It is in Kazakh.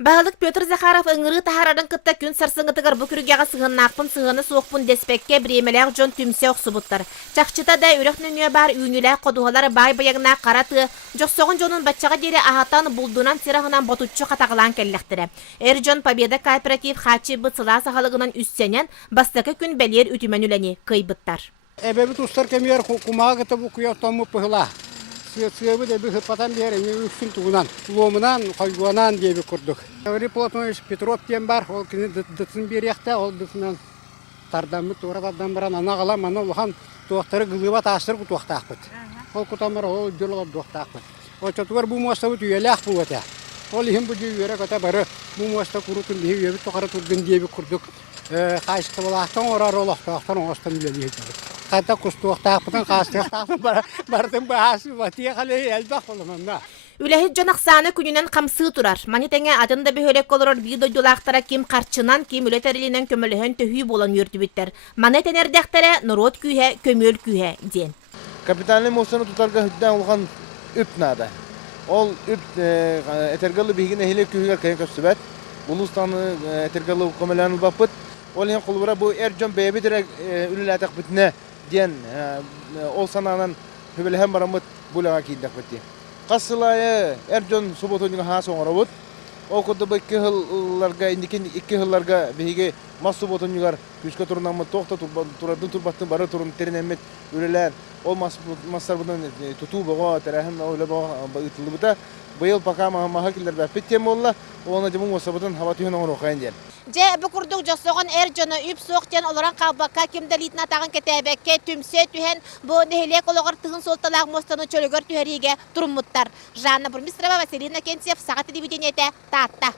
Бағылық Петр Захаров ыңыры тахарадан кытта күн сарсыңытыгар бұ күргеға сығыннақпын сығыны соқпын деспекке біремелер жон түмсе оқсыбыттар. Чақчыта да үріқнүнге бар үйнілі қодуғалары бай-баяғына қараты, жоқсоғын жонын батчаға дері ағатан бұлдунан сирағынан ботутчы қатағылан келлектірі. Әр жон Победа кооператив хачы бұтсыла сағалығынан үстсенен бастықы күн бәлер үтімен үләне қойбыттар. Әбәбі тұстар кәмер құмаға кіті бұл құяқтамы пығыла. Сүйебі де бір хыппатан бері үксін тұғынан, ломынан, қойгуанан дейбі күрдік. Реплатонович Петров дем бар, ол кені дытсын беректі, ол дытсынан тардамы туғыраттардан баран ана қалам, ана ұлған туақтары ғылыба тастыр құтуақтақ бұд. Ол құтамыр, ол дүрліға дуақтақ бұд. Ол чатуғар бұл мұаставы түйелі ақ бұл өте. Ол ехін бұл дейбері көте бары бұл мұастав құрутын дейбі тұқары тұрдың дейбі күрдік. Қайшықты болақтан орар олақтақтан оңастан үлелі еді. Қайта құстуақтақ бұдан қастықтақтың бардың бағасы батия қалай әлбақ болымында. Үләхет жонақсаны күнінен қамсы тұрар. Манетеңе адында бөхөлек олырыр видеодулақтара кем қарчынан, кем үлетәрілінен көміліхен төхүй болан өрті біттер. Манетенердәқтері нұрот күйе, көмөл күйе ден. Капиталный мостаны тұтарға хүдден олған үп нада. Ол үп әтергалы бейгін әхеле күйігер кайын көпсібәт. Бұл ұстаны әтергалы көмеләні бапыт. Ол ең қолыбыра бұл әр жон бәйбі дірек үлілі әтәқ бүтіне ден ол сананан хөбеліхен барамыт бұлаға кейіндік бітті. Қасылайы әр жон сұботуынығы haa соңыра бұд. Ол құдды бұл 2 жылларға, индікен 2 жылларға бейге мас сұботуынығар күшкі тұрынамы тоқта тұрардың тұрбаттың бары тұрын терінемет үлілер. Ол мастар бұдан тұту бұға, тәрәхін ойлы бұға ұтылы бұда. Бұйыл пақа маға келдер бәппет тем олла, олына жымың осы бұдан хава түйін оңыр оқайын ден. Же бүкірдік жоқсоғын әр жоны үп соқтен оларан қалбаққа кемдалитін атағын кәтәбәкке түмсе түйен бұл нехелек олығыр тұғын солталақ мостаны чөлігір түйеріге тұрмыттар. Жанна Бурмистрова, Василина Кентьев, Сағат телевидениеті, Татта.